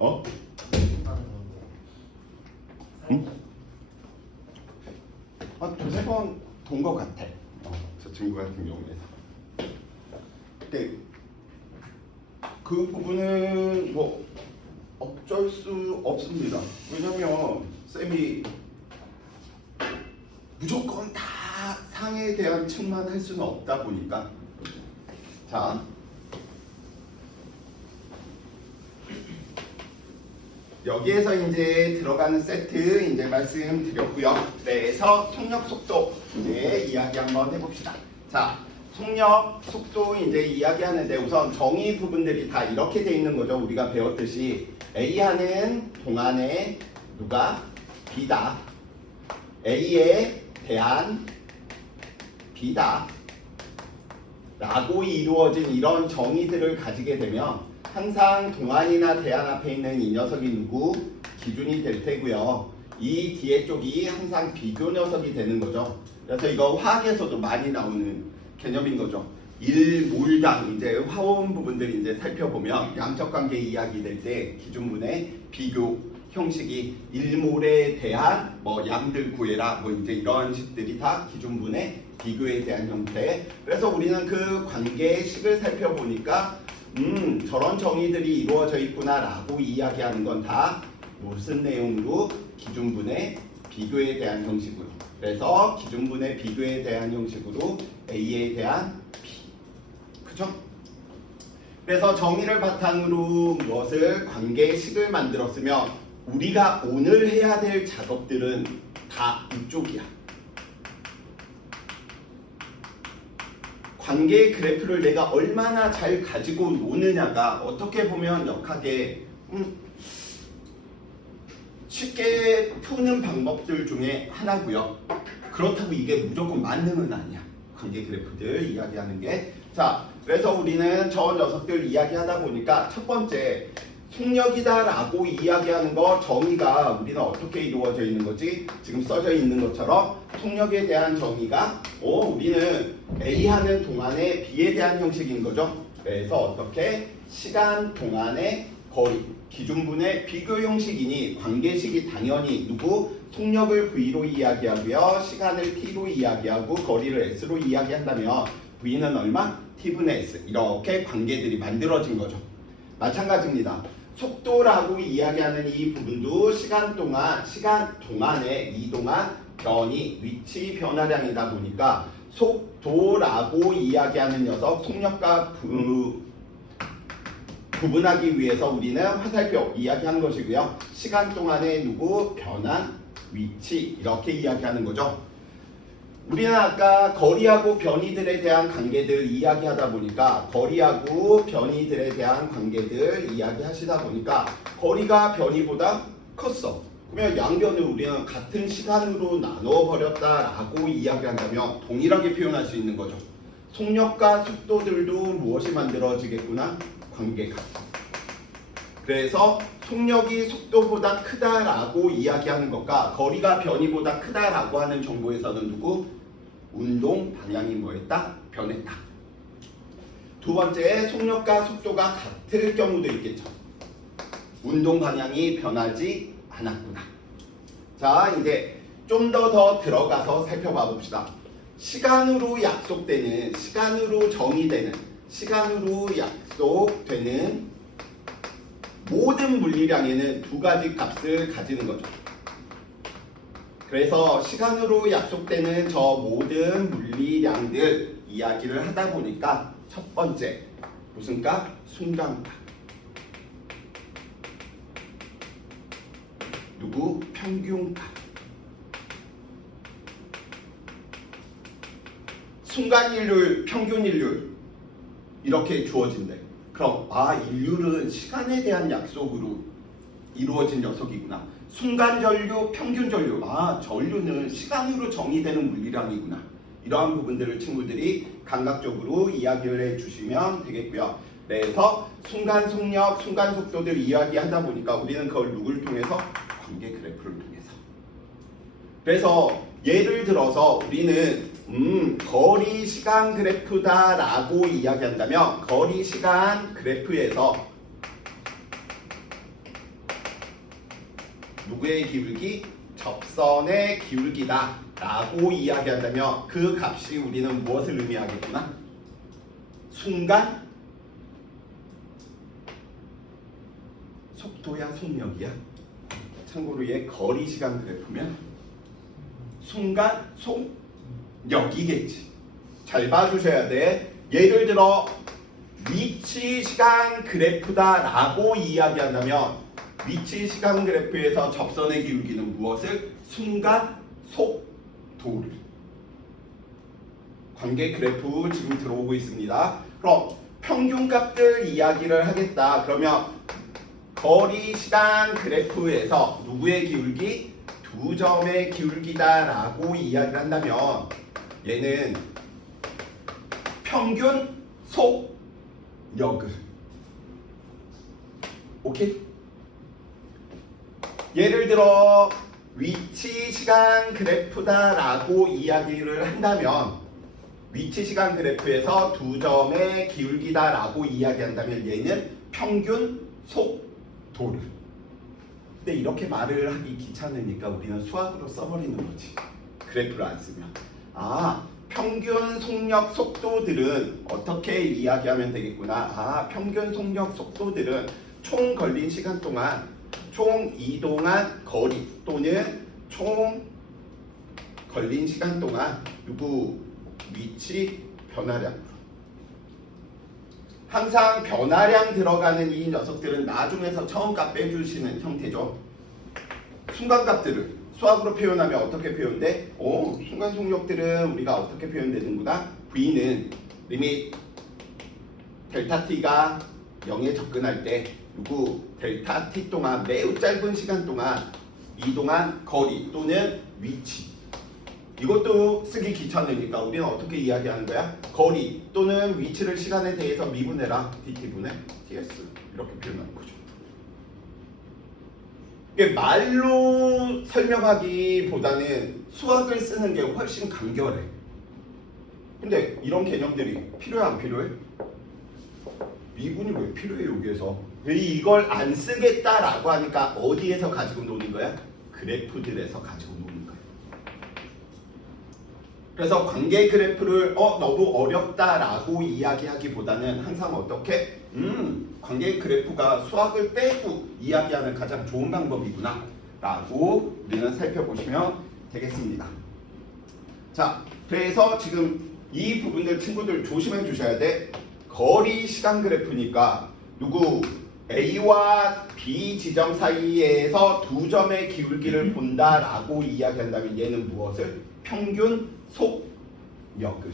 어? 응? 두세 번 본 것 같아. 저 친구 같은 경우에. 근데 그 부분은 뭐 어쩔 수 없습니다. 왜냐면 쌤이 무조건 다 상에 대한 층만 할 수는 없다 보니까. 자, 여기에서 이제 들어가는 세트 이제 말씀드렸고요. 그래서 속력 속도 이제 이야기 한번 해봅시다. 자, 속력 속도 이제 이야기하는데 우선 정의 부분들이 다 이렇게 돼 있는 거죠. 우리가 배웠듯이 A 하는 동안에 누가 B다. A에 대한 B다. 라고 이루어진 이런 정의들을 가지게 되면 항상 동안이나 대안 앞에 있는 이 녀석이 누구? 기준이 될 테고요. 이 뒤에 쪽이 항상 비교 녀석이 되는 거죠. 그래서 이거 화학에서도 많이 나오는 개념인 거죠. 1몰당 이제 화원 부분들 이제 살펴보면 양적 관계 이야기 될 때 기준분의 비교 형식이 1몰에 대한 뭐 양들 구해라 뭐 이제 이런 식들이 다 기준분의 비교에 대한 형태. 그래서 우리는 그 관계식을 살펴보니까 저런 정의들이 이루어져 있구나 라고 이야기하는 건 다 무슨 내용으로? 기준분의 비교에 대한 형식으로. 그래서 기준분의 비교에 대한 형식으로 A에 대한 B. 그죠? 그래서 정의를 바탕으로 무엇을? 관계식을 만들었으면 우리가 오늘 해야 될 작업들은 다 이쪽이야. 관계의 그래프를 내가 얼마나 잘 가지고 노느냐가 어떻게 보면 역하게 쉽게 푸는 방법들 중에 하나고요. 그렇다고 이게 무조건 만능은 아니야. 관계 그래프들 이야기하는 게. 자, 그래서 우리는 저 녀석들 이야기하다 보니까 첫 번째 속력이다 라고 이야기하는 거 정의가 우리는 어떻게 이루어져 있는 거지? 지금 써져 있는 것처럼 속력에 대한 정의가 우리는 A 하는 동안의 B에 대한 형식인 거죠. 그래서 어떻게? 시간 동안의 거리 기준분의 비교 형식이니 관계식이 당연히 누구? 속력을 V로 이야기하고요. 시간을 T로 이야기하고 거리를 S로 이야기한다면 V는 얼마? T분의 S. 이렇게 관계들이 만들어진 거죠. 마찬가지입니다. 속도라고 이야기하는 이 부분도 시간 동안의 이동한 변이 위치 변화량이다 보니까 속도라고 이야기하는 녀석 속력과 구분하기 위해서 우리는 화살표 이야기하는 것이고요. 시간 동안의 누구? 변환, 위치 이렇게 이야기하는 거죠. 우리는 아까 거리하고 변이들에 대한 관계들 이야기하다 보니까 거리하고 변이들에 대한 관계들 이야기하시다 보니까 거리가 변이보다 컸어. 그러면 양변을 우리는 같은 시간으로 나눠 버렸다라고 이야기한다면 동일하게 표현할 수 있는 거죠. 속력과 속도들도 무엇이 만들어지겠구나? 관계가. 그래서 속력이 속도보다 크다라고 이야기하는 것과 거리가 변이보다 크다라고 하는 정보에서는 누구? 운동 방향이 뭐했다? 변했다. 두 번째, 속력과 속도가 같을 경우도 있겠죠. 운동 방향이 변하지 않았구나. 자, 이제 좀 더 들어가서 살펴봐 봅시다. 시간으로 약속되는, 시간으로 정의되는, 시간으로 약속되는 모든 물리량에는 두 가지 값을 가지는 거죠. 그래서 시간으로 약속되는 저 모든 물리량들 이야기를 하다 보니까 첫 번째 무슨 값? 순간값. 누구? 평균값. 순간일률, 평균일률 이렇게 주어진대. 그럼 인율은 시간에 대한 약속으로 이루어진 녀석이구나. 순간전류, 평균전류. 전류는 시간으로 정의되는 물리량이구나. 이러한 부분들을 친구들이 감각적으로 이야기를 해주시면 되겠고요. 그래서 순간 속력, 순간 속도들 이야기하다 보니까 우리는 그걸 누굴 통해서? 관계 그래프를 통해서. 그래서 예를 들어서 우리는 거리 시간 그래프다라고 이야기한다면 거리 시간 그래프에서 누구의 기울기? 접선의 기울기다 라고 이야기한다면 그 값이 우리는 무엇을 의미하겠구나? 순간 속도야 속력이야? 참고로 얘 거리 시간 그래프면 순간 속력이겠지. 잘 봐주셔야 돼. 예를 들어 위치 시간 그래프다 라고 이야기한다면 위치 시간 그래프에서 접선의 기울기는 무엇을? 순간 속도를. 관계 그래프 지금 들어오고 있습니다. 그럼 평균값들 이야기를 하겠다. 그러면 거리 시간 그래프에서 누구의 기울기? 두 점의 기울기다 라고 이야기를 한다면 얘는 평균 속력을. 오케이? 예를 들어 위치 시간 그래프다 라고 이야기를 한다면 위치 시간 그래프에서 두 점의 기울기다 라고 이야기한다면 얘는 평균 속도를. 근데 이렇게 말을 하기 귀찮으니까 우리는 수학으로 써버리는 거지. 그래프를 안 쓰면. 평균 속력 속도들은 어떻게 이야기하면 되겠구나. 평균 속력 속도들은 총 걸린 시간 동안 총 이동한 거리 또는 총 걸린 시간 동안 누구 위치 변화량. 항상 변화량 들어가는 이 녀석들은 나중에서 처음값 빼주시는 형태죠. 순간값들을 수학으로 표현하면 어떻게 표현돼? 순간 속력들은 우리가 어떻게 표현되는구나. V는 리밋 델타 t가 0에 접근할 때 누구 델타 t 동안 매우 짧은 시간 동안 이동한 거리 또는 위치. 이것도 쓰기 귀찮으니까 우리는 어떻게 이야기하는 거야? 거리 또는 위치를 시간에 대해서 미분해라. dt분의 ts 이렇게 표현하는 거죠. 이게 말로 설명하기보다는 수학을 쓰는 게 훨씬 간결해. 근데 이런 개념들이 필요해 안 필요해? 미분이 왜 필요해 여기에서? 왜 이걸 안 쓰겠다라고 하니까 어디에서 가지고 노는 거야? 그래프들에서 가지고 노는 거야. 그래서 관계 그래프를 너무 어렵다라고 이야기하기보다는 항상 어떻게? 관계 그래프가 수학을 빼고 이야기하는 가장 좋은 방법이구나 라고 우리는 살펴보시면 되겠습니다. 자, 그래서 지금 이 부분들 친구들 조심해 주셔야 돼. 거리 시간 그래프니까 누구 A와 B 지점 사이에서 두 점의 기울기를 본다라고 이야기한다면 얘는 무엇을? 평균 속력을.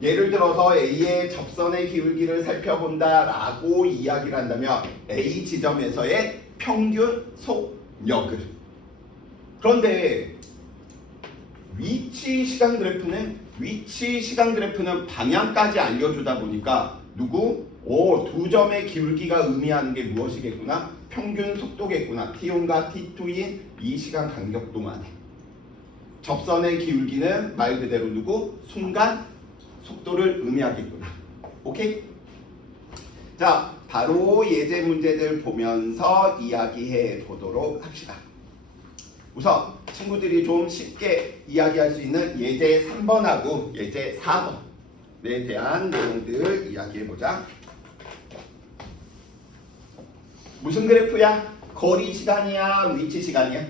예를 들어서 A의 접선의 기울기를 살펴본다라고 이야기를 한다면 A 지점에서의 평균 속력을. 그런데 위치 시간 그래프는 방향까지 알려주다 보니까 누구? 두 점의 기울기가 의미하는 게 무엇이겠구나? 평균 속도겠구나. t1과 t2인 이 시간 간격 동안에 접선의 기울기는 말 그대로 누구? 순간 속도를 의미하겠구나. 오케이? 자, 바로 예제 문제들 보면서 이야기해 보도록 합시다. 우선 친구들이 좀 쉽게 이야기할 수 있는 예제 3번하고 예제 4번에 대한 내용들 이야기해 보자. 무슨 그래프야? 거리 시간이야? 위치 시간이야?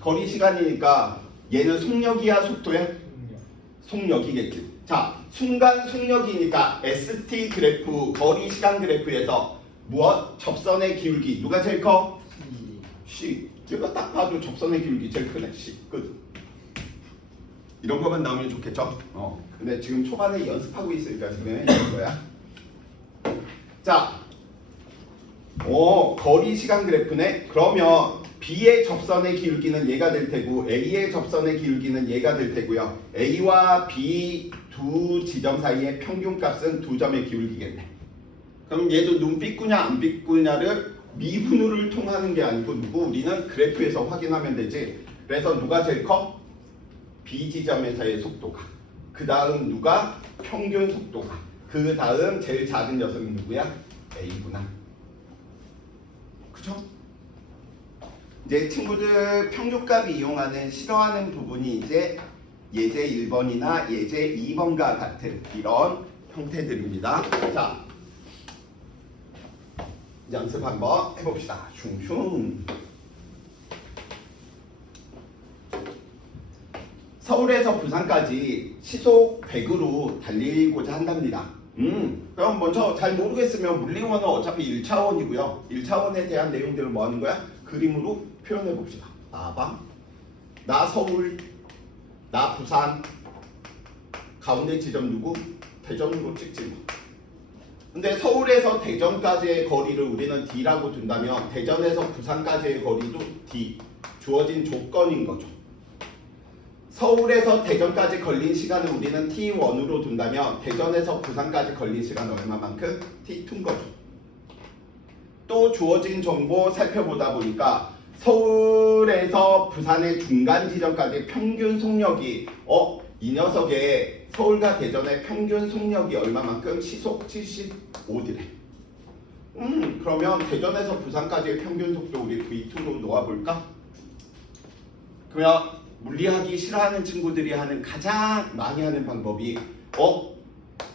거리 시간이니까 얘는 속력이야? 속도야? 속력이겠지. 자, 순간 속력이니까 ST 그래프, 거리 시간 그래프에서 무엇? 접선의 기울기. 누가 제일 커? C. 제가 딱 봐도 접선의 기울기 제일 크네. C. 끝. 이런 것만 나오면 좋겠죠? 근데 지금 초반에 연습하고 있으니까 지금 이런 거야. 자, 거리 시간 그래프네. 그러면 B의 접선의 기울기는 얘가 될 테고 A의 접선의 기울기는 얘가 될 테고요. A와 B 두 지점 사이의 평균값은 두 점의 기울기겠네. 그럼 얘도 눈 삐꾸냐 안 삐꾸냐를 미분으로 통하는 게 아니고 누구? 우리는 그래프에서 확인하면 되지. 그래서 누가 제일 커? B 지점에서의 속도가. 그 다음 누가? 평균 속도가. 그 다음 제일 작은 녀석이 누구야? A구나. 그쵸? 이제 친구들 평균값 이용하는 싫어하는 부분이 이제 예제 1번이나 예제 2번과 같은 이런 형태들입니다. 자, 연습 한번 해봅시다. 슝슝. 서울에서 부산까지 시속 100으로 달리고자 한답니다. 그럼 먼저 잘 모르겠으면 물리원은 어차피 1차원이고요. 1차원에 대한 내용들을 뭐 하는 거야? 그림으로 표현해 봅시다. 나봐. 나 서울, 나 부산, 가운데 지점 누구? 대전으로 찍지 뭐. 근데 서울에서 대전까지의 거리를 우리는 D라고 둔다면 대전에서 부산까지의 거리도 D. 주어진 조건인 거죠. 서울에서 대전까지 걸린 시간을 우리는 T1으로 둔다면 대전에서 부산까지 걸린 시간은 얼마만큼? T2인 거죠. 또 주어진 정보 살펴보다 보니까 서울에서 부산의 중간 지점까지 평균 속력이 이 녀석의 서울과 대전의 평균 속력이 얼마만큼? 시속 75디래. 그러면 대전에서 부산까지의 평균 속도 우리 V2로 놓아볼까? 그러면 물리하기 싫어하는 친구들이 하는 가장 많이 하는 방법이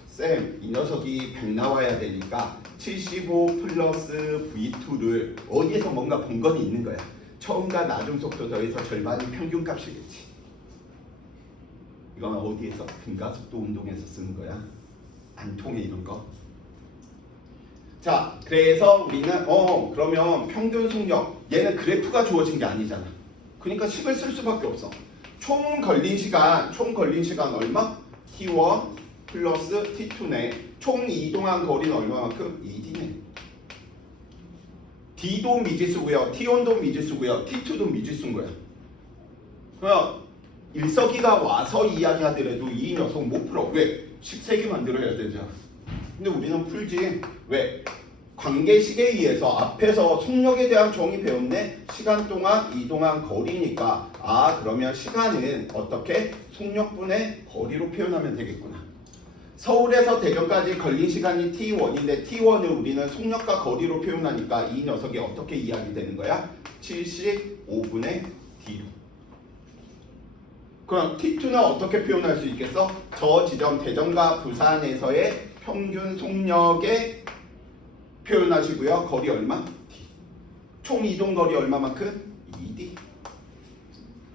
쌤, 이 녀석이 100 나와야 되니까 75 플러스 V2를 어디에서 뭔가 본 건 있는 거야. 처음과 나중 속도 더해서 절반이 평균값이겠지. 이건 어디에서? 근가속도 운동에서 쓰는 거야. 안 통해 이런 거. 자, 그래서 우리는 그러면 평균 속력, 얘는 그래프가 주어진 게 아니잖아. 그러니까 식을 쓸 수밖에 없어. 총 걸린 시간 얼마? T1 플러스 T2네. 총 이동한 거리는 얼마만큼? 2D네. D도 미지수고요. T1도 미지수고요. T2도 미지수인 거야. 그냥 일석이가 와서 이야기하더라도 이 녀석 못 풀어. 왜? 식세기 만들어야 되잖아. 근데 우리는 풀지. 왜? 관계식에 의해서 앞에서 속력에 대한 정의 배웠네. 시간 동안 이동한 거리니까 그러면 시간은 어떻게? 속력분의 거리로 표현하면 되겠구나. 서울에서 대전까지 걸린 시간이 T1인데 T1을 우리는 속력과 거리로 표현하니까 이 녀석이 어떻게 이야기되는 거야? 75분의 D로. 그럼 T2는 어떻게 표현할 수 있겠어? 저 지점 대전과 부산에서의 평균 속력의 표현하시고요. 거리 얼마? D. 총 이동 거리 얼마만큼? 2D.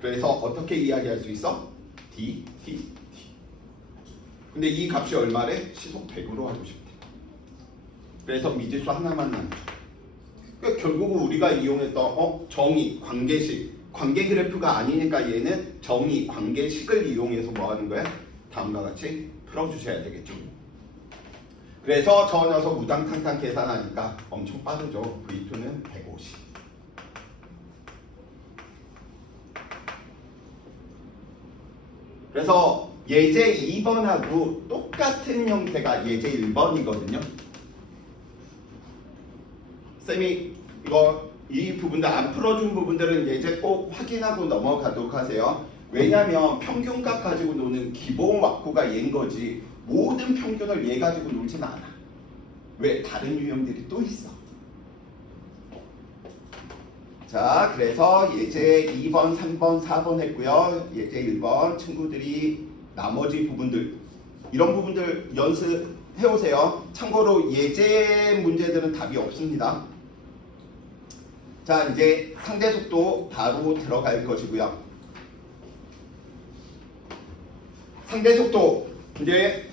그래서 어떻게 이야기할 수 있어? D, D, D. 근데 이 값이 얼마래? 시속 100으로 하고 싶대. 그래서 미지수 하나만 남겨. 그러니까 결국은 우리가 이용했던 정의, 관계식. 관계 그래프가 아니니까 얘는 정의, 관계식을 이용해서 뭐 하는 거야? 다음과 같이 풀어주셔야 되겠죠. 그래서 저 녀석 우당탕탕 계산하니까 엄청 빠르죠. V2는 150. 그래서 예제 2번하고 똑같은 형태가 예제 1번이거든요. 쌤이 이 부분들 안 풀어준 부분들은 예제 꼭 확인하고 넘어가도록 하세요. 왜냐하면 평균값 가지고 노는 기본 왁구가 얘인 거지 모든 평균을 얘 가지고 놀진 않아. 왜? 다른 유형들이 또 있어. 자, 그래서 예제 2번, 3번, 4번 했고요. 예제 1번 친구들이 나머지 부분들 이런 부분들 연습해오세요. 참고로 예제 문제들은 답이 없습니다. 자, 이제 상대속도 바로 들어갈 것이고요. 상대속도 이제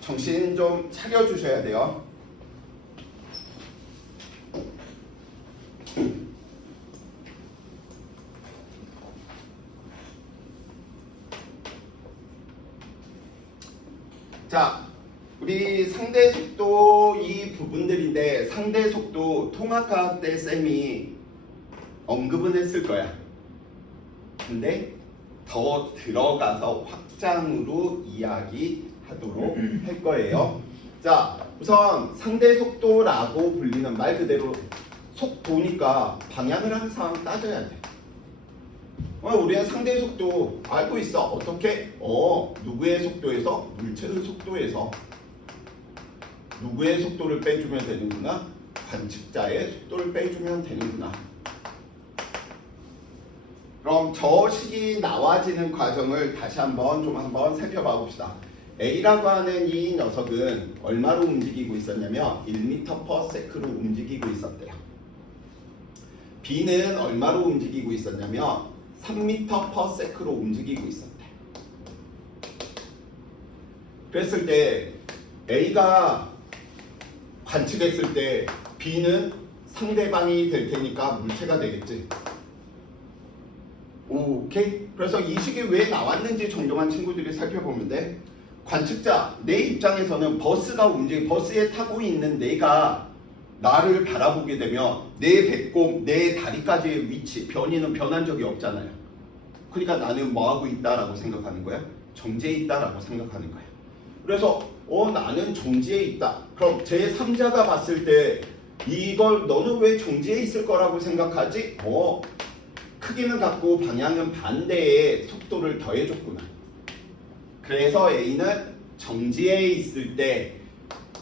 정신 좀 차려주셔야 돼요. 자, 우리 상대속도 이 부분들인데 상대속도 통합과학 때 쌤이 언급은 했을 거야. 근데 더 들어가서 확장으로 이야기하도록 할 거예요. 자, 우선 상대속도라고 불리는 말 그대로 속도니까 방향을 항상 따져야 돼. 우리는 상대속도 알고 있어. 어떻게? 누구의 속도에서? 물체의 속도에서. 누구의 속도를 빼주면 되는구나? 관측자의 속도를 빼주면 되는구나. 그럼 저 식이 나와지는 과정을 다시 한번 살펴봐 봅시다. A라고 하는 이 녀석은 얼마로 움직이고 있었냐면 1m/s로 움직이고 있었대요. B는 얼마로 움직이고 있었냐면 3m/s로 움직이고 있었대. 그랬을 때 A가 관측했을 때 B는 상대방이 될 테니까 물체가 되겠지. 오케이? 그래서 이 식이 왜 나왔는지 정정한 친구들이 살펴보면 돼. 관측자, 내 입장에서는 버스에 타고 있는 내가 나를 바라보게 되면 내 배꼽, 내 다리까지의 위치, 변이는 변한 적이 없잖아요. 그러니까 나는 뭐하고 있다라고 생각하는 거야? 정지해 있다라고 생각하는 거야. 그래서 나는 정지해 있다. 그럼 제3자가 봤을 때 이걸 너는 왜 정지해 있을 거라고 생각하지? 크기는 같고 방향은 반대의 속도를 더해줬구나. 그래서 A는 정지해 있을 때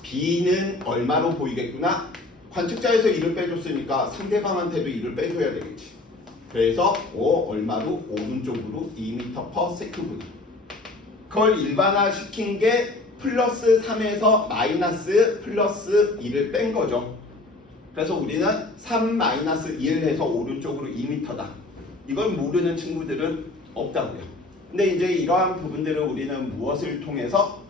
B는 얼마로 보이겠구나? 관측자에서 1을 빼줬으니까 상대방한테도 1을 빼줘야 되겠지. 그래서 얼마로? 오른쪽으로 2m/s구나. 그걸 일반화시킨 게 플러스 3에서 마이너스 플러스 1을 뺀 거죠. 그래서 우리는 3-1 해서 오른쪽으로 2m다. 이걸 모르는 친구들은 없다고요. 근데 이제 이러한 부분들을 우리는 무엇을 통해서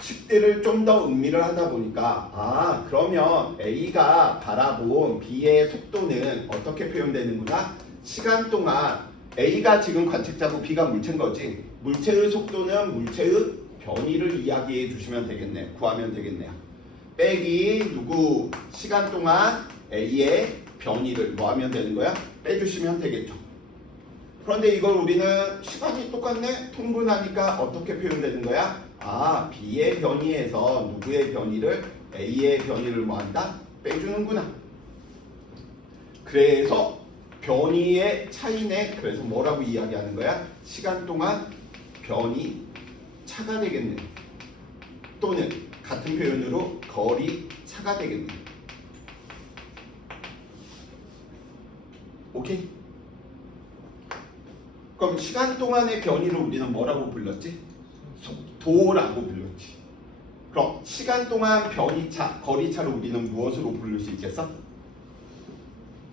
식들을 좀 더 음미를 하다 보니까 그러면 A가 바라본 B의 속도는 어떻게 표현되는구나? 시간 동안 A가 지금 관측자고 B가 물체인 거지. 물체의 속도는 물체의 변이를 이야기해 주시면 되겠네요. 구하면 되겠네요. 빼기 누구? 시간 동안 A의 변이를 뭐 하면 되는 거야? 빼주시면 되겠죠. 그런데 이걸 우리는 시간이 똑같네? 통분하니까 어떻게 표현되는 거야? B의 변이에서 누구의 변이를? A의 변이를 뭐 한다? 빼주는구나. 그래서 변이의 차이네. 그래서 뭐라고 이야기하는 거야? 시간 동안 변이 차가 되겠네. 또는 같은 표현으로 거리 차가 되겠네. 오케이? 그럼 시간 동안의 변이를 우리는 뭐라고 불렀지? 속도라고 불렀지. 그럼 시간 동안 변이차, 거리차를 우리는 무엇으로 부를 수 있겠어?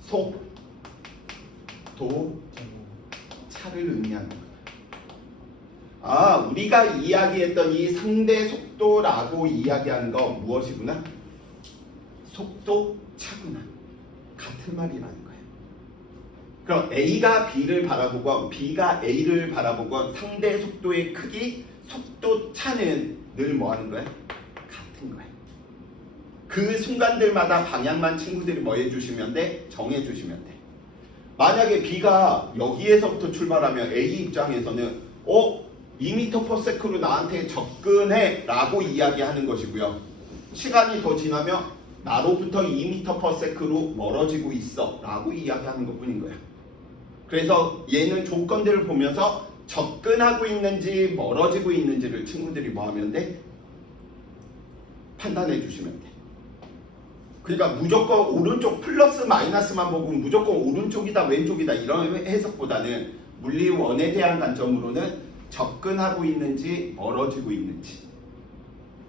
속도 차를 의미하는 거야. 우리가 이야기했던 이 상대 속도라고 이야기하는 거 무엇이구나? 속도 차구나. 같은 말이라는 거야. 그럼 A가 B를 바라보건 B가 A를 바라보건 상대 속도의 크기, 속도 차는 늘 뭐 하는 거야? 같은 거야. 그 순간들마다 방향만 친구들이 뭐 해주시면 돼? 정해주시면 돼. 만약에 B가 여기에서부터 출발하면 A 입장에서는 2m/s로 나한테 접근해 라고 이야기하는 것이고요. 시간이 더 지나면 나로부터 2m/s로 멀어지고 있어 라고 이야기하는 것 뿐인 거야. 그래서 얘는 조건들을 보면서 접근하고 있는지 멀어지고 있는지를 친구들이 뭐 하면 돼? 판단해 주시면 돼. 그러니까 무조건 오른쪽 플러스 마이너스만 보고 무조건 오른쪽이다 왼쪽이다 이런 해석보다는 물리원에 대한 관점으로는 접근하고 있는지 멀어지고 있는지.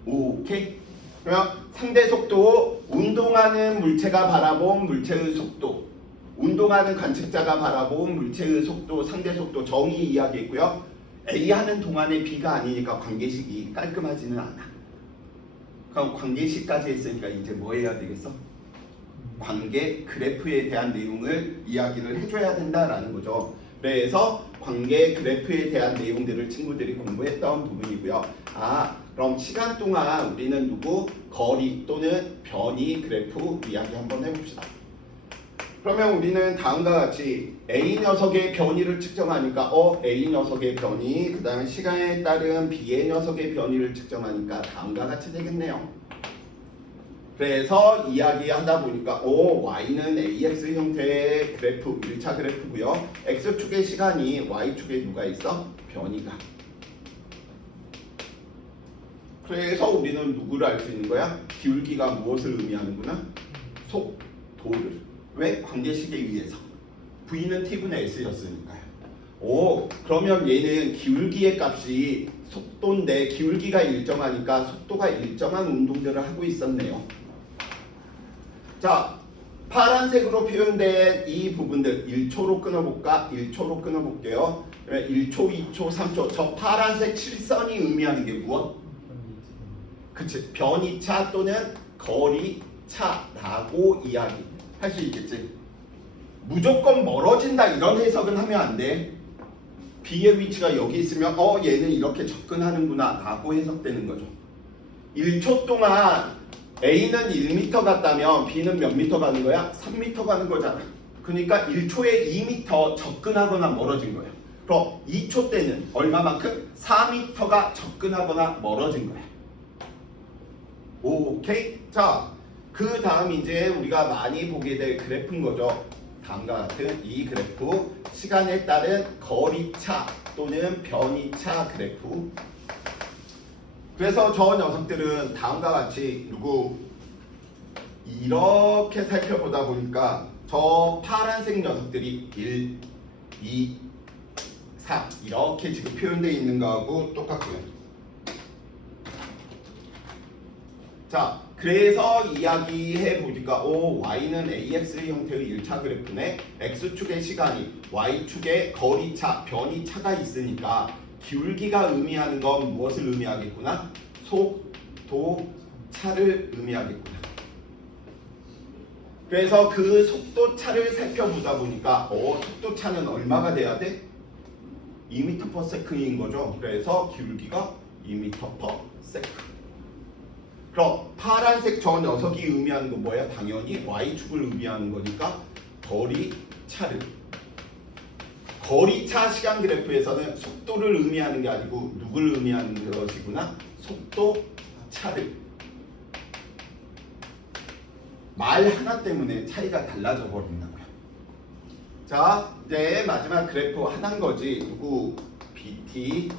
오케이? 그러면 상대 속도, 운동하는 물체가 바라본 물체의 속도, 운동하는 관측자가 바라본 물체의 속도, 상대 속도 정의 이야기했고요. A 하는 동안에 B가 아니니까 관계식이 깔끔하지는 않아. 그럼 관계식까지 했으니까 이제 뭐 해야 되겠어? 관계 그래프에 대한 내용을 이야기를 해줘야 된다라는 거죠. 그래서 관계 그래프에 대한 내용들을 친구들이 공부했던 부분이고요. 그럼 시간 동안 우리는 누구? 거리 또는 변이 그래프 이야기 한번 해봅시다. 그러면 우리는 다음과 같이 A 녀석의 변이를 측정하니까 A 녀석의 변이, 그 다음에 시간에 따른 B의 녀석의 변이를 측정하니까 다음과 같이 되겠네요. 그래서 이야기하다 보니까 Y는 AX 형태의 그래프, 1차 그래프고요. X축의 시간이 Y축에 누가 있어? 변이가. 그래서 우리는 누구를 알 수 있는 거야? 기울기가 무엇을 의미하는구나? 속도를. 왜? 관계식에 의해서 V는 T분의 S였으니까요. 오, 그러면 얘는 기울기의 값이 속도인데 기울기가 일정하니까 속도가 일정한 운동들을 하고 있었네요. 자, 파란색으로 표현된 이 부분들 1초로 끊어볼까? 1초로 끊어볼게요. 1초, 2초, 3초. 저 파란색 실선이 의미하는 게 무엇? 그치, 변이차 또는 거리차라고 이야기할 수 있겠지. 무조건 멀어진다 이런 해석은 하면 안 돼. B의 위치가 여기 있으면 얘는 이렇게 접근하는구나 라고 해석되는 거죠. 1초 동안 A는 1m 갔다면 B는 몇 미터 가는 거야? 3m 가는 거잖아. 그러니까 1초에 2m 접근하거나 멀어진 거야. 그럼 2초 때는 얼마만큼? 4m가 접근하거나 멀어진 거야. 오케이? 자, 그 다음 이제 우리가 많이 보게 될 그래프인 거죠. 다음과 같은 이 그래프, 시간에 따른 거리차 또는 변이차 그래프. 그래서 저 녀석들은 다음과 같이 이렇게 살펴보다 보니까 저 파란색 녀석들이 1, 2, 3 이렇게 지금 표현되어 있는 거하고 똑같고요. 자, 그래서 이야기해 보니까 y는 ax 형태의 1차 그래프네. x축의 시간이 y축의 거리차, 변이차가 있으니까 기울기가 의미하는 건 무엇을 의미하겠구나? 속도 차를 의미하겠구나. 그래서 그 속도 차를 살펴보다 보니까 속도 차는 얼마가 돼야 돼? 2m/s인 거죠. 그래서 기울기가 2m/s. 그럼 파란색 저 녀석이 의미하는 건 뭐야? 당연히 y축을 의미하는 거니까 거리차를. 거리차 시간 그래프에서는 속도를 의미하는 게 아니고 누굴 의미하는 것이구나? 속도 차를. 말 하나 때문에 차이가 달라져 버린다고요. 자, 이제 마지막 그래프 하나인 거지. BT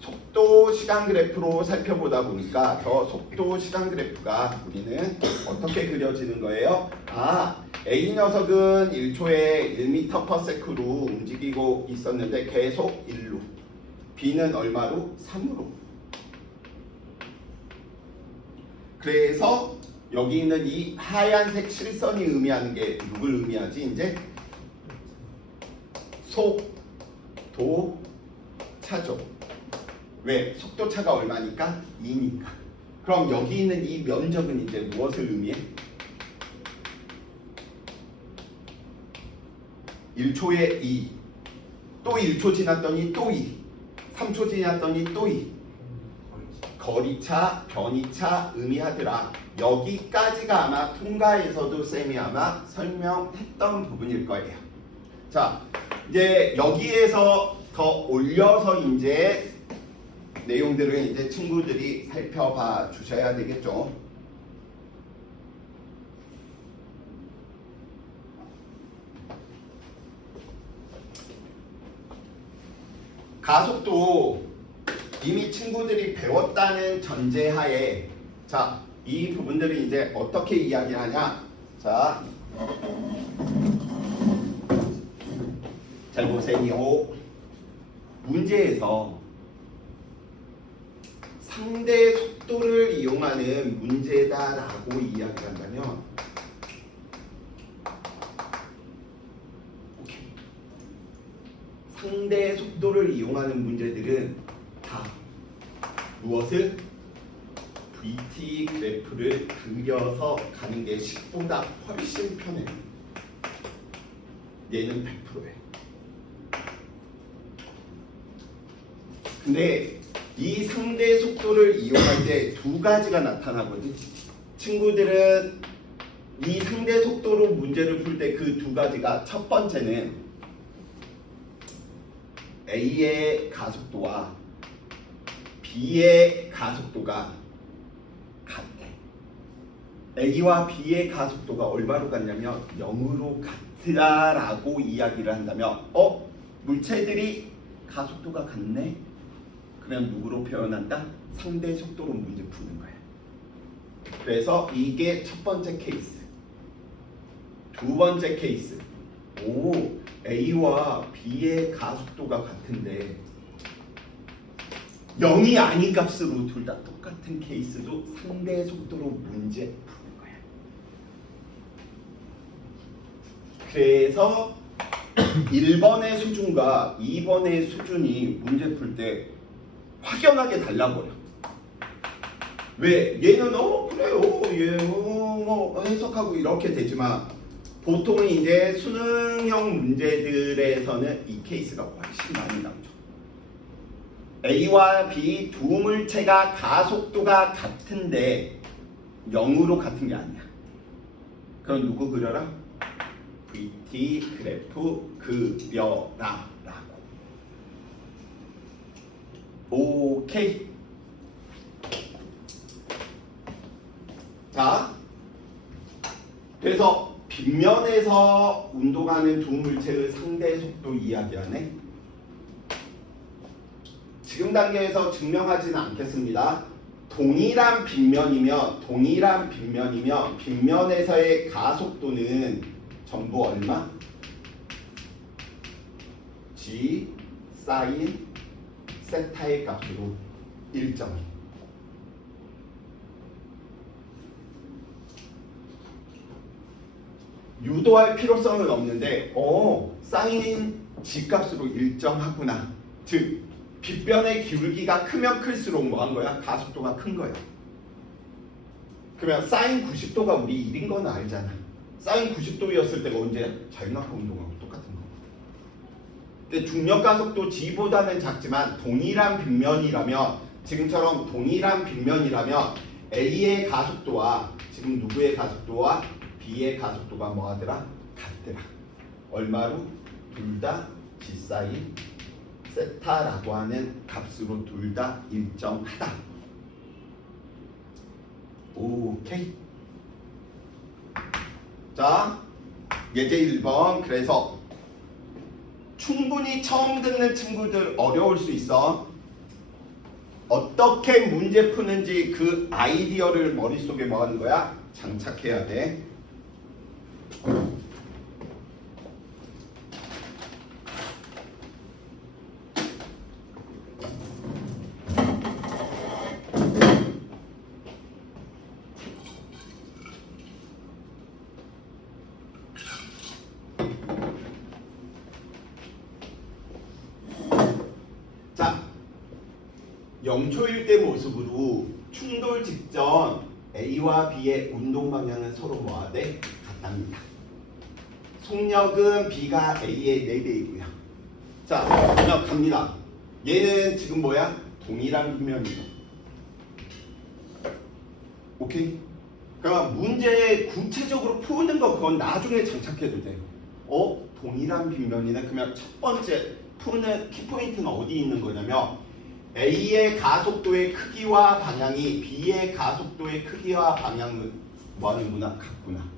속도 시간 그래프로 살펴보다 보니까 저 속도 시간 그래프가 우리는 어떻게 그려지는 거예요? A 녀석은 1초에 1m/s로 움직이고 있었는데 계속 1로, B는 얼마로? 3으로. 그래서 여기 있는 이 하얀색 실선이 의미하는 게 누굴 의미하지? 이제 속도 차죠. 왜? 속도 차가 얼마니까? 2니까. 그럼 여기 있는 이 면적은 이제 무엇을 의미해? 1초에 2, 또 1초 지났더니 또 2, 3초 지났더니 또 2. 거리차, 변이차 의미하더라. 여기까지가 아마 통과에서도 쌤이 아마 설명했던 부분일 거예요. 자, 이제 여기에서 더 올려서 이제 내용들을 이제 친구들이 살펴봐 주셔야 되겠죠. 가속도 이미 친구들이 배웠다는 전제하에 자, 이 부분들을 이제 어떻게 이야기하냐? 자, 잘 보세요. 문제에서 상대 속도를 이용하는 문제다라고 이야기한다면 상대 속도를 이용하는 문제들은 다 무엇을? VT 그래프를 그려서 가는 게 10보다 훨씬 편해요. 얘는 100%예요. 근데 이 상대 속도를 이용할 때 두 가지가 나타나거든. 친구들은 이 상대 속도로 문제를 풀 때 그 두 가지가 첫 번째는 A의 가속도와 B의 가속도가 같대. A와 B의 가속도가 얼마로 같냐면 0으로 같으라라고 이야기를 한다면 물체들이 가속도가 같네? 그냥 누구로 표현한다? 상대 속도로 문제 푸는 거야. 그래서 이게 첫 번째 케이스. 두 번째 케이스. 오, A와 B의 가속도가 같은데 0이 아닌 값으로 둘 다 똑같은 케이스도 상대 속도로 문제 푸는 거야. 그래서 1번의 수준과 2번의 수준이 문제 풀 때 확연하게 달라버려. 왜? 얘는 그래요, 뭐 해석하고 이렇게 되지만 보통 이제 수능형 문제들에서는 이 케이스가 훨씬 많이 나오죠. A와 B 두 물체가 가속도가 같은데 0으로 같은 게 아니야. 그럼 누구 그려라? VT 그래프 그려라 라고. 오케이. 자, 그래서 빗면에서 운동하는 두 물체의 상대 속도 이야기하네. 지금 단계에서 증명하지는 않겠습니다. 동일한 빗면이면 빗면에서의 가속도는 전부 얼마? G 사인 세타의 값으로 일정이. 유도할 필요성은 없는데 사인 G 값으로 일정하구나. 즉 빗변의 기울기가 크면 클수록 뭐 한 거야? 가속도가 큰 거야. 그러면 사인 90도가 우리 1인 건 알잖아. 사인 90도였을 때가 언제야? 자유낙하 운동하고 똑같은 거. 근데 중력 가속도 G보다는 작지만 동일한 빗면이라면, 지금처럼 동일한 빗면이라면 A의 가속도와 지금 누구의 가속도와 B의 가속도가 뭐하더라? 같더라. 얼마로? 둘 다 G 사인 세타라고 하는 값으로 둘 다 일정하다. 오케이. 자, 예제 1번. 그래서 충분히 처음 듣는 친구들 어려울 수 있어. 어떻게 문제 푸는지 그 아이디어를 머릿속에 뭐 하는 거야? 장착해야 돼. 자, 0초일 때 모습으로 충돌 직전 A와 B의 운동 방향은 서로 뭐가 돼? 같답니다. 속력은 B가 A의 4배이고요. 자, 그럼 갑니다. 얘는 지금 뭐야? 동일한 빗면이죠. 오케이? 그럼 문제 구체적으로 푸는 거 그건 나중에 장착해도 돼. 동일한 빗면이네. 그러면 첫 번째 푸는 키포인트는 어디 있는 거냐면 A의 가속도의 크기와 방향이 B의 가속도의 크기와 방향은 뭐하는구나? 같구나.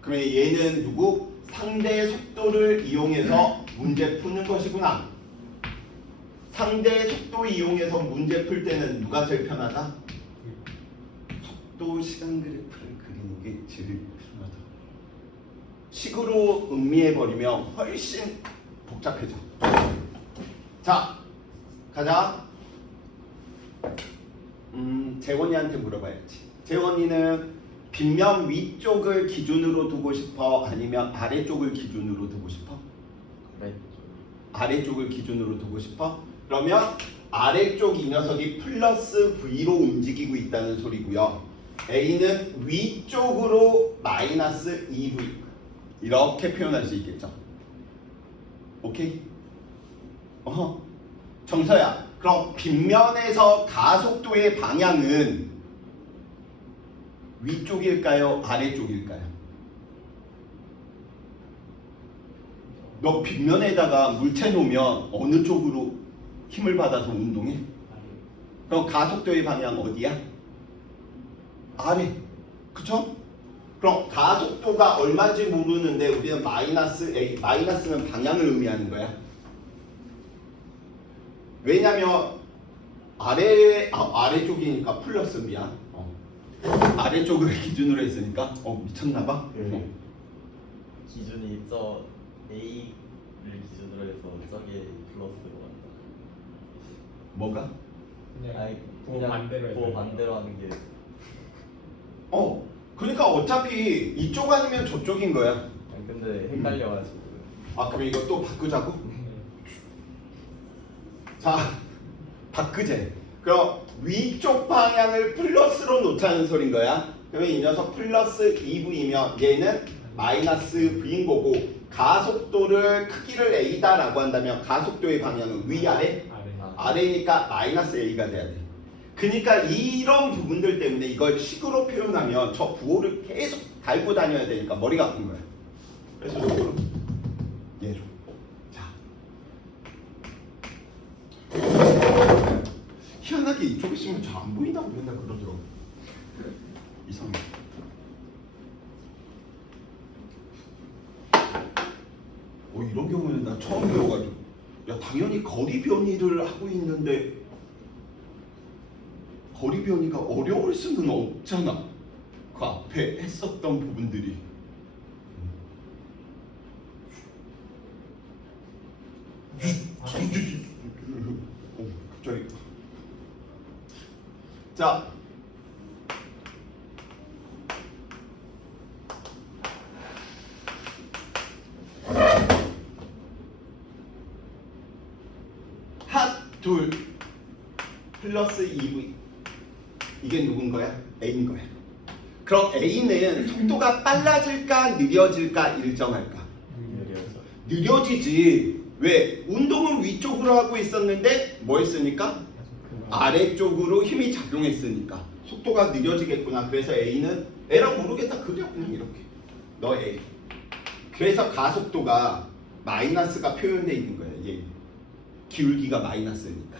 그러면 얘는 누구? 상대 속도를 이용해서 문제 푸는 것이구나. 상대 속도 이용해서 문제 풀 때는 누가 제일 편하다? 속도 시간 그래프를 그리는 게 제일 편하다. 식으로 음미해버리면 훨씬 복잡해져. 자, 가자. 재원이한테 물어봐야지. 재원이는 빗면 위쪽을 기준으로 두고 싶어? 아니면 아래쪽을 기준으로 두고 싶어? 아래쪽을 기준으로 두고 싶어? 그러면 아래쪽 이 녀석이 플러스 V로 움직이고 있다는 소리고요. A는 위쪽으로 마이너스 2V 이렇게 표현할 수 있겠죠. 오케이? 정서야, 그럼 빗면에서 가속도의 방향은 위쪽일까요? 아래쪽일까요? 너 빗면에다가 물체 놓으면 어느 쪽으로 힘을 받아서 운동해? 그럼 가속도의 방향 어디야? 아래. 그쵸? 그럼 가속도가 얼마인지 모르는데 우리는 마이너스 A, 마이너스는 방향을 의미하는 거야. 왜냐면 아래쪽이니까 플러스 미안. 아래쪽을 기준으로 했으니까 미쳤나봐. 기준이 저 A를 기준으로 해서 저게 플러스로 간다. 뭐가? 아니 부호 반대로 부호 해야 반대로 하는 게 그러니까 어차피 이쪽 아니면 저쪽인 거야. 아니, 근데 헷갈려가지고. 아, 그럼 이거 또 바꾸자고? 자, 바꾸제. 그럼 위쪽 방향을 플러스로 놓자는 소린 거야. 그러면 이 녀석 플러스 2V이면 얘는 마이너스 V인 거고, 가속도를 크기를 A다라고 한다면 가속도의 방향은 위아래? 아래니까 마이너스 A가 돼야 돼. 그러니까 이런 부분들 때문에 이걸 식으로 표현하면 저 부호를 계속 달고 다녀야 되니까 머리가 아픈 거야. 그래서 이거로 얘로. 자, 희한하게 이쪽에 있으면 잘 안 보인다고 맨날 그러더라고. 이상해. 이런 경우는 나 처음 배워가지고, 야, 당연히 거리 변이를 하고 있는데 거리 변이가 어려울 수는 없잖아. 그 앞에 했었던 부분들이. 갑자기. 자, 둘 플러스 2V 이게 누군 거야? A인 거야. 그럼 A는 속도가 빨라질까 느려질까 일정할까? 느려지지. 왜? 운동은 위쪽으로 하고 있었는데 뭐 했으니까? 아래쪽으로 힘이 작용했으니까 속도가 느려지겠구나. 그래서 A는 A랑 모르겠다. 그냥 이렇게 너 A. 그래서 가속도가 마이너스가 표현되어 있는 거야. 얘 기울기가 마이너스니까.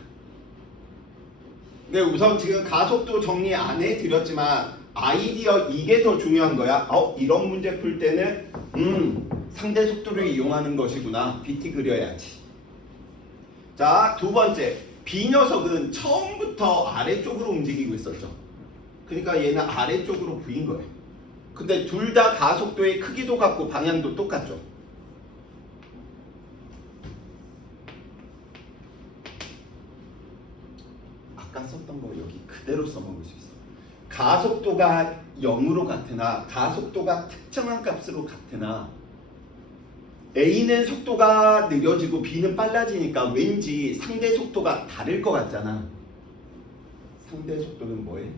근데 우선 지금 가속도 정리 안 해드렸지만 아이디어 이게 더 중요한 거야. 이런 문제 풀 때는 상대 속도를 이용하는 것이구나. BT 그려야지. 자, 두 번째. B 녀석은 처음부터 아래쪽으로 움직이고 있었죠. 그러니까 얘는 아래쪽으로 V인 거예요. 근데 둘 다 가속도의 크기도 같고 방향도 똑같죠. 아까 썼던 거 여기 그대로 써먹을 수 있어. 가속도가 0으로 같으나 가속도가 특정한 값으로 같으나 A는 속도가 느려지고 B는 빨라지니까 왠지 상대 속도가 다를 것 같잖아. 상대 속도는 뭐해?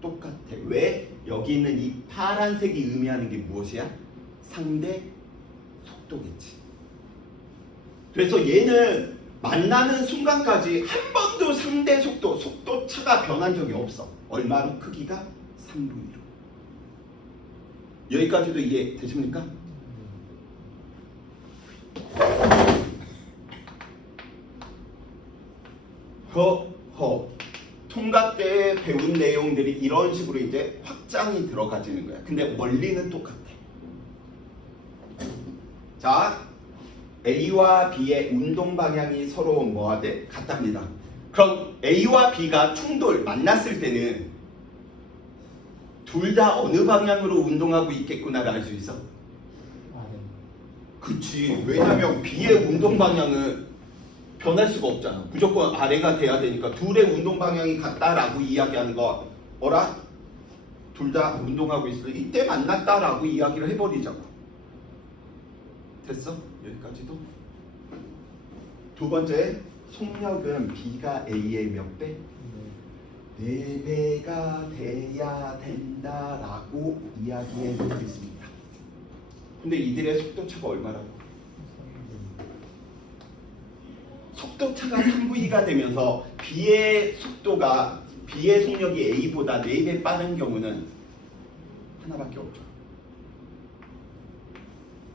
똑같아. 왜? 여기 있는 이 파란색이 의미하는 게 무엇이야? 상대 속도겠지. 그래서 얘는 만나는 순간까지 한 번도 상대 속도 차가 변한 적이 없어. 얼마로? 크기가 3V로. 여기까지도 이해 되십니까? 통합 때 배운 내용들이 이런 식으로 이제 확장이 들어가지는 거야. 근데 원리는 똑같아. 자, A와 B의 운동 방향이 서로 뭐하대? 같답니다. 그럼 A와 B가 충돌 만났을 때는 둘 다 어느 방향으로 운동하고 있겠구나를 알 수 있어? 그치. 왜냐면 B의 운동 방향은 변할 수가 없잖아. 무조건 아래가 돼야 되니까 둘의 운동 방향이 같다라고 이야기하는 거 어라? 둘 다 운동하고 있어. 이때 만났다라고 이야기를 해버리자고. 됐어? 여기까지도. 두 번째, 속력은 B가 A의 몇 배? 4배가 돼야 된다라고 이야기해 보겠습니다. 근데 이들의 속도차가 얼마라고? 속도차가 3V가 되면서 B의 속력이 A보다 4배 빠른 경우는 하나밖에 없죠.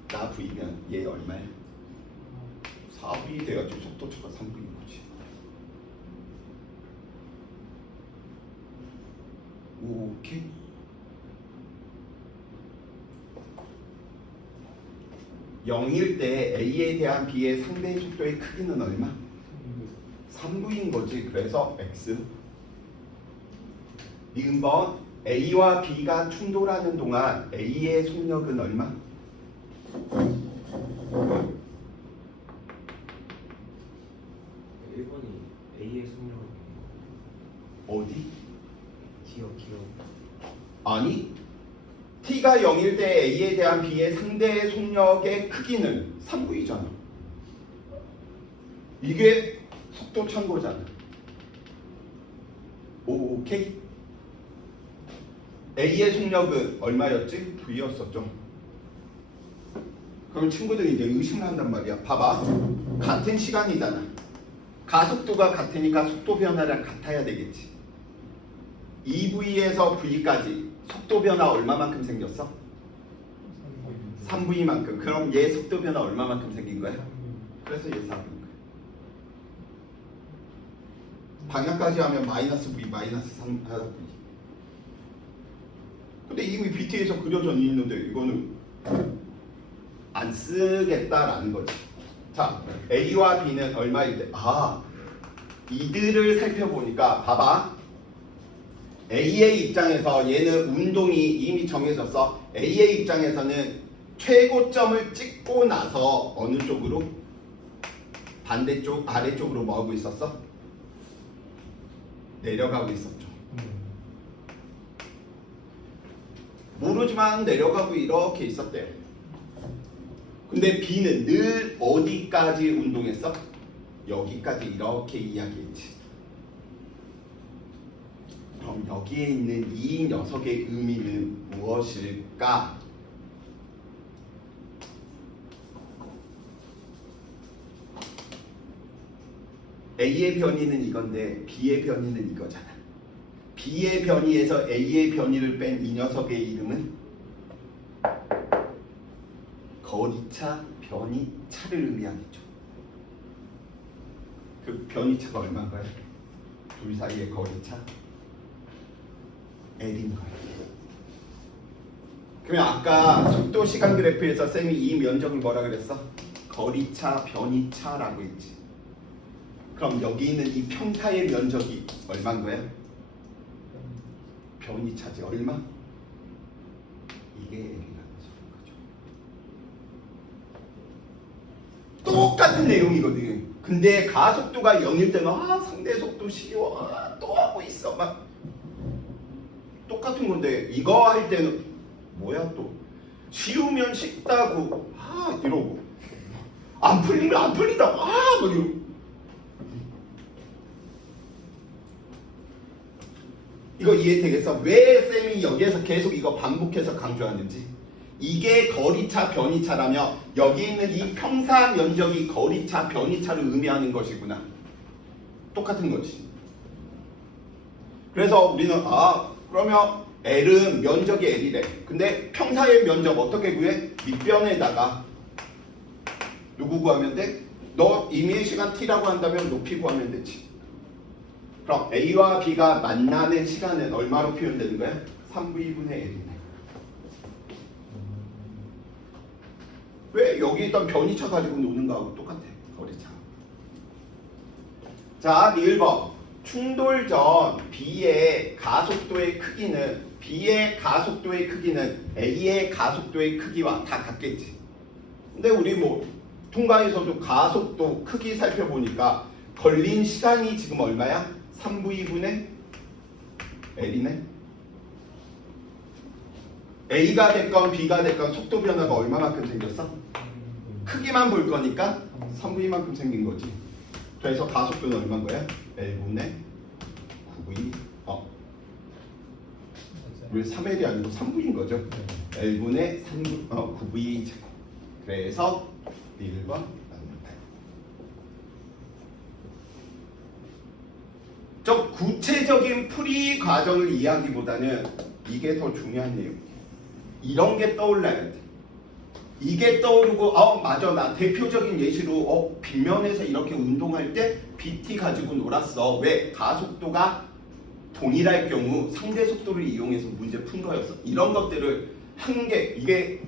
나 V면 얘 얼마야? 4V 돼가지고 속도차가 3V인 거지. 오케이. (0일) 때 A에 대한 B의 상대 속도의 크기는 얼마? 3V인 거지. 그래서 X. 니은번 A와 B가 충돌하는 동안 A의 속력은 얼마? A의 속력 어디? 기억 아니 t가 0일 때 a에 대한 b의 상대 속력의 크기는 3v잖아. 이게 속도 참고잖아. 오케이? a의 속력은 얼마였지? v였었죠. 그럼 친구들이 이제 의심을 한단 말이야. 봐봐. 같은 시간이잖아. 가속도가 같으니까 속도 변화랑 같아야 되겠지. 2v에서 v까지 속도 변화 얼마만큼 생겼어? 3v만큼. 그럼 얘 속도 변화 얼마만큼 생긴 거야? 그래서 얘 4v인 거야. 방향까지 하면 마이너스 v 마이너스 3v. 근데 이미 BT에서 그려져 있는데 이거는 안 쓰겠다라는 거지. 자, A와 B는 얼마일 때? 이들을 살펴보니까 봐봐. A의 입장에서 얘는 운동이 이미 정해졌어. A의 입장에서는 최고점을 찍고 나서 어느 쪽으로? 반대쪽, 아래쪽으로 뭐 하고 있었어? 내려가고 있었죠. 모르지만 내려가고 이렇게 있었대요. 근데 B는 늘 어디까지 운동했어? 여기까지 이렇게 이야기했지. 그럼 여기에 있는 이 녀석의 의미는 무엇일까? A의 변이는 이건데 B의 변이는 이거잖아. B의 변이에서 A의 변이를 뺀 이 녀석의 이름은 거리차, 변이차를 의미하겠죠. 그 변이차가 얼마인가요? 둘 사이의 거리차? L인 거예요. 그러면 아까 속도 시간 그래프에서 쌤이 이 면적을 뭐라 그랬어? 거리차, 변이차라고 했지. 그럼 여기 있는 이 평타의 면적이 얼마인 거예요? 변이차지. 얼마? 이게 L이라는 거죠. 똑같은 내용이거든. 근데 가속도가 0일 때는 상대 속도 쉬워 또 하고 있어 막 똑같은 건데 이거 할 때는 뭐야 또 쉬우면 쉽다고 이러고 안 풀리면 안 풀리다고 막 이러고 이거 이해되겠어? 왜 쌤이 여기에서 계속 이거 반복해서 강조하는지. 이게 거리차, 변이차라며 여기 있는 이 평사 면적이 거리차, 변이차를 의미하는 것이구나. 똑같은 거지. 그래서 우리는 그러면 L은 면적이 L이래. 근데 평사의 면적 어떻게 구해? 밑변에다가 누구 구하면 돼? 너 임의의 시간 T라고 한다면 높이 구하면 되지. 그럼 A와 B가 만나는 시간은 얼마로 표현되는 거야? 3V분의 L이네. 왜 여기 있던 변이차 가지고 노는 거하고 똑같아. 거리차. 자, 1번. 충돌 전 B의 가속도의 크기는 A의 가속도의 크기와 다 같겠지. 근데 우리 통과에서도 가속도 크기 살펴보니까 걸린 시간이 지금 얼마야? 3V분의 L이네. A가 됐건 B가 됐건 속도 변화가 얼마만큼 생겼어? 크기만 볼 거니까 3V만큼 생긴 거지. 그래서 가속도는 얼마인 거야? L분의 9V. 왜 3L이 아니고 3V인 거죠? L분의 9V 제곱. 그래서 1번 맞는다. 좀 구체적인 풀이 과정을 이해하기보다는 이게 더 중요한 내용이에요. 이런 게 떠올라야 돼. 이게 떠오르고 맞아 나 대표적인 예시로 빗면에서 이렇게 운동할 때 BT 가지고 놀았어. 왜? 가속도가 동일할 경우 상대 속도를 이용해서 문제 푼 거였어. 이런 것들을 이게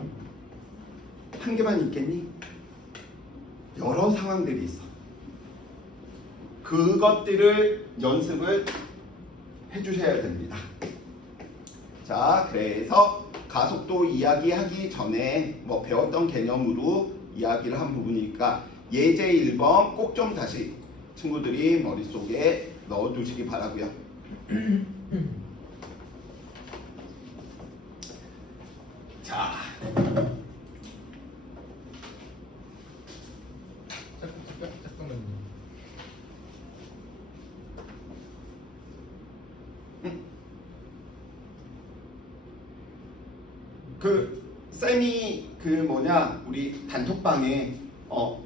한 개만 있겠니? 여러 상황들이 있어. 그것들을 연습을 해주셔야 됩니다. 자, 그래서 가속도 이야기하기 전에 뭐 배웠던 개념으로 이야기를 한 부분이니까 예제 1번 꼭 좀 다시 친구들이 머릿속에 넣어두시기 바라고요. 자, 잠깐만요. 쌤이 우리 단톡방에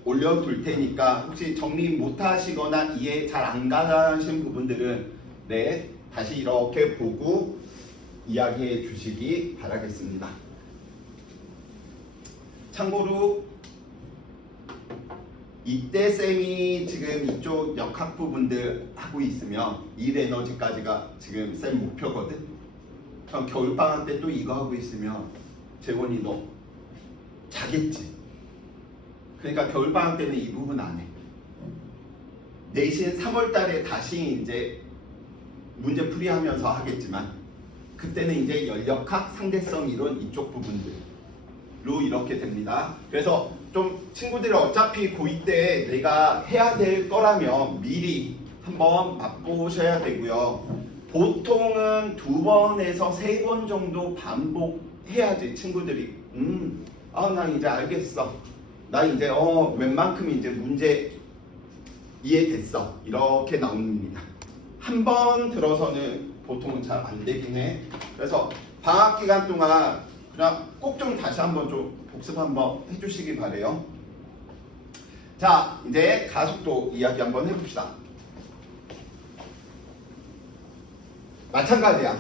올려둘 테니까 혹시 정리 못하시거나 이해 잘 안 가신 부분들은 네 다시 이렇게 보고 이야기해 주시기 바라겠습니다. 참고로 이때 쌤이 지금 이쪽 역학 부분들 하고 있으면 1에너지까지가 지금 쌤 목표거든. 그럼 겨울방학 때 또 이거 하고 있으면 재원이 너 자겠지. 그러니까 겨울방학 때는 이 부분 안 해. 내신 3월 달에 다시 이제 문제 풀이하면서 하겠지만 그때는 이제 연력학, 상대성 이론 이쪽 부분들로 이렇게 됩니다. 그래서 좀 친구들이 어차피 고2 때 내가 해야 될 거라면 미리 한번 맛보셔야 되고요. 보통은 2번에서 3번 정도 반복해야지 친구들이 나 이제 알겠어. 나 이제 웬만큼 이제 문제 이해됐어. 이렇게 나옵니다. 한 번 들어서는 보통은 잘 안 되긴 해. 그래서 방학 기간 동안 그냥 꼭 좀 다시 한번 좀 복습 한번 해주시기 바래요. 자, 이제 가속도 이야기 한번 해봅시다. 마찬가지야.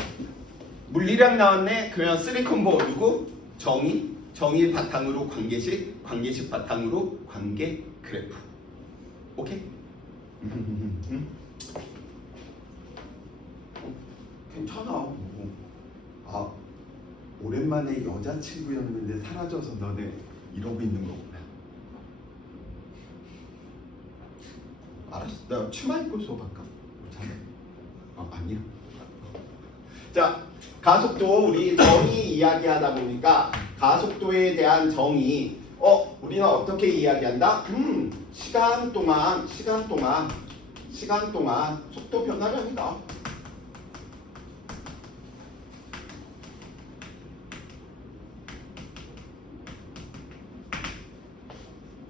물리량 나왔네. 그러면 3콤보 누구? 정의 바탕으로 관계식, 관계식 바탕으로 관계 그래프. 오케이? 괜찮아. 오랜만에 여자친구였는데 사라져서 너네 이러고 있는 거구나. 알았어. 나 치마 입고 수업할까? 괜찮아? 아니야. 자, 가속도 우리 정의 이야기하다 보니까 가속도에 대한 정의 우리는 어떻게 이야기한다? 시간 동안 속도 변화량이다.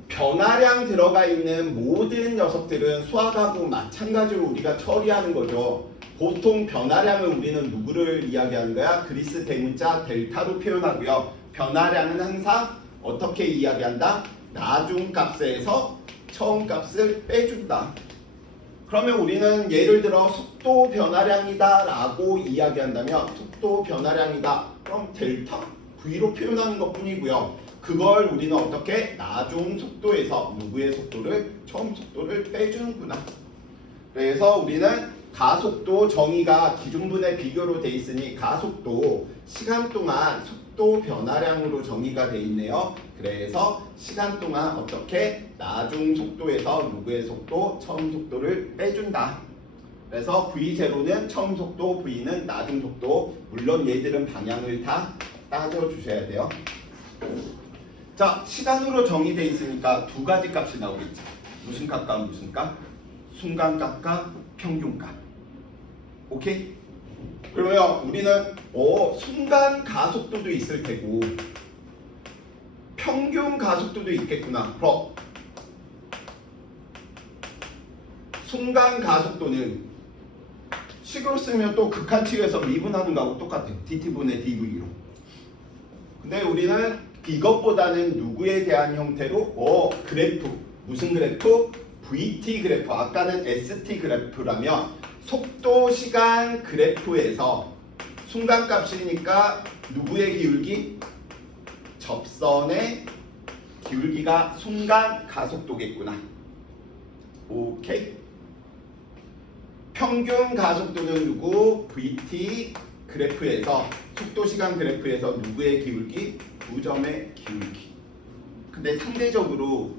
변화량 들어가 있는 모든 녀석들은 수학하고 마찬가지로 우리가 처리하는 거죠. 보통 변화량을 우리는 누구를 이야기하는 거야? 그리스 대문자 델타로 표현하고요. 변화량은 항상 어떻게 이야기한다? 나중값에서 처음값을 빼준다. 그러면 우리는 예를 들어 속도 변화량이다 라고 이야기한다면 속도 변화량이다. 그럼 델타 V로 표현하는 것 뿐이고요. 그걸 우리는 어떻게? 나중 속도에서 누구의 속도를? 처음 속도를 빼주는구나. 그래서 우리는 가속도 정의가 기준분의 비교로 돼 있으니 가속도 시간 동안 속도 변화량으로 정의가 돼 있네요. 그래서 시간 동안 어떻게? 나중 속도에서 누구의 속도? 처음 속도를 빼준다. 그래서 V0는 처음 속도, V는 나중 속도. 물론 얘들은 방향을 다 따져주셔야 돼요. 자, 시간으로 정의되어 있으니까 두 가지 값이 나오겠죠. 무슨 값과 무슨 값? 순간값과 평균값. 오케이? 그러면 우리는 순간 가속도도 있을 테고 평균 가속도도 있겠구나. 그럼 순간 가속도는 식으로 쓰면 또 극한치에서 미분하는 거하고 똑같아. dt분의 dv로. 근데 우리는 이것보다는 누구에 대한 형태로 그래프. 무슨 그래프? VT 그래프. 아까는 ST 그래프라면 속도 시간 그래프에서 순간값이니까 누구의 기울기? 접선의 기울기가 순간 가속도겠구나. 오케이? 평균 가속도는 누구? VT 그래프에서 속도 시간 그래프에서 누구의 기울기? 두 점의 기울기. 근데 상대적으로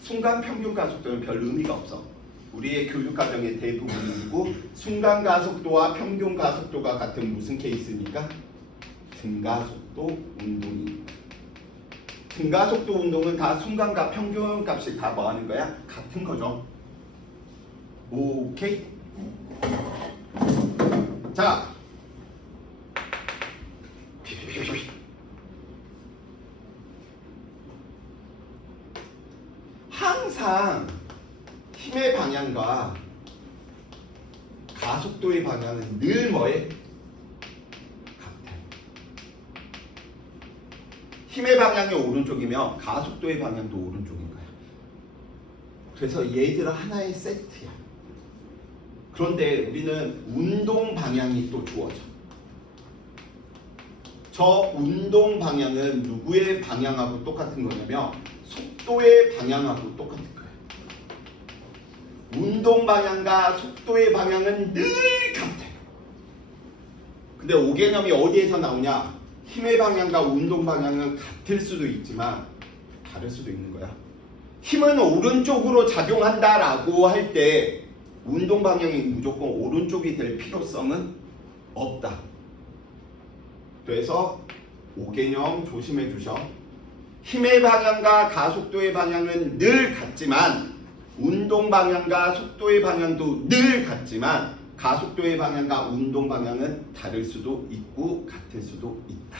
순간 평균 가속도는 별 의미가 없어. 우리의 교육 과정의 대부분은 누구? 순간 가속도와 평균 가속도가 같은 무슨 케이스입니까? 등가속도. 속도 운동이. 증가속도 운동은 다 순간과 평균 값이 다 뭐 하는 거야? 같은 거죠. 오케이? 자, 항상 힘의 방향과 가속도의 방향은 늘 뭐에? 같아. 힘의 방향이 오른쪽이며 가속도의 방향도 오른쪽인 거야. 그래서 얘들은 하나의 세트야. 그런데 우리는 운동 방향이 또 주어져. 저 운동 방향은 누구의 방향하고 똑같은 거냐면 속도의 방향하고 똑같은 거야. 운동 방향과 속도의 방향은 늘 같아. 근데 5개념이 어디에서 나오냐? 힘의 방향과 운동 방향은 같을 수도 있지만 다를 수도 있는 거야. 힘은 오른쪽으로 작용한다라고 할 때 운동 방향이 무조건 오른쪽이 될 필요성은 없다. 그래서 5개념 조심해 주셔. 힘의 방향과 가속도의 방향은 늘 같지만 운동 방향과 속도의 방향도 늘 같지만 가속도의 방향과 운동 방향은 다를 수도 있고 같을 수도 있다.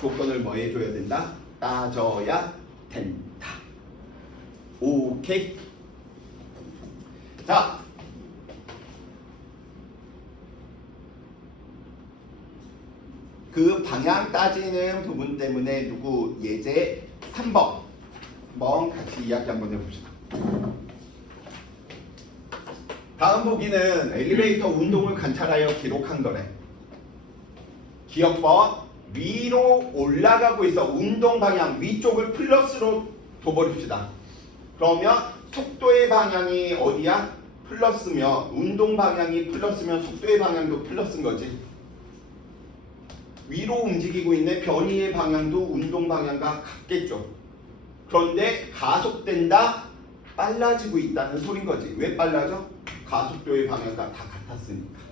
조건을 뭐 해줘야 된다? 따져야 된다. 오케이? 자, 그 방향 따지는 부분 때문에 누구 예제 3번 한번 같이 이야기 한번 해봅시다. 다음 보기는 엘리베이터 운동을 관찰하여 기록한 거래. 기억번 위로 올라가고 있어. 운동 방향 위쪽을 플러스로 둬버립시다. 그러면 속도의 방향이 어디야? 플러스면 운동 방향이 플러스면 속도의 방향도 플러스인 거지. 위로 움직이고 있는 변이의 방향도 운동 방향과 같겠죠. 그런데 가속된다, 빨라지고 있다는 소린 거지. 왜 빨라져? 가속도의 방향과 다 같았으니까.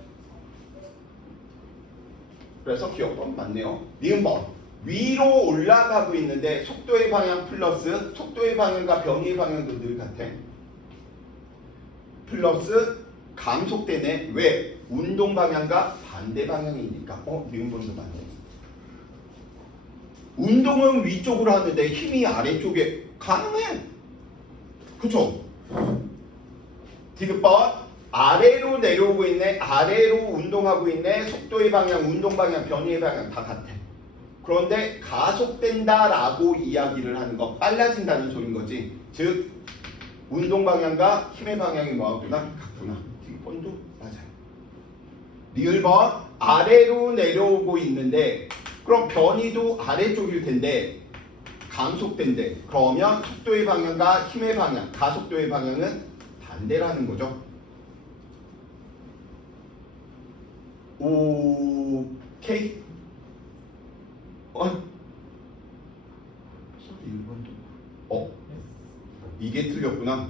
그래서 기억번 맞네요. 니은번 위로 올라가고 있는데 속도의 방향 플러스 속도의 방향과 변이의 방향도 늘 같아. 플러스 감속되네. 왜? 운동 방향과 반대 방향이니까. 니은번도 맞네. 운동은 위쪽으로 하는데 힘이 아래쪽에 가능해. 그쵸? 디귿번 아래로 내려오고 있네. 아래로 운동하고 있네. 속도의 방향, 운동 방향, 변이의 방향 다 같아. 그런데 가속된다라고 이야기를 하는 거 빨라진다는 소린 거지. 즉 운동 방향과 힘의 방향이 뭐하구나? 같구나. 디귿번도 맞아요. 리을번 아래로 내려오고 있는데 그럼 변이도 아래쪽일 텐데 감속된대. 그러면 속도의 방향과 힘의 방향, 가속도의 방향은 반대라는 거죠. 오케이? 1번도 이게 틀렸구나.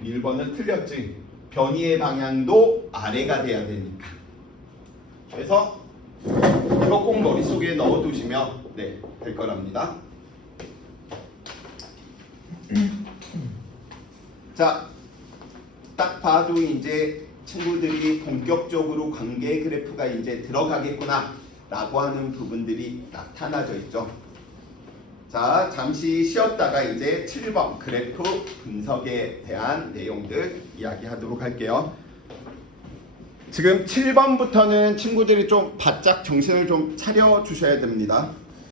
1번은 틀렸지. 변이의 방향도 아래가 돼야 되니까. 그래서 이거 꼭 머릿속에 넣어두시면 될 거랍니다. 자, 딱 봐도 이제 친구들이 본격적으로 관계 그래프가 이제 들어가겠구나 라고 하는 부분들이 나타나져 있죠. 자, 잠시 쉬었다가 이제 7번 그래프 분석에 대한 내용들 이야기하도록 할게요. 지금 7번부터는 친구들이 좀 바짝 정신을 좀 차려 주셔야 됩니다.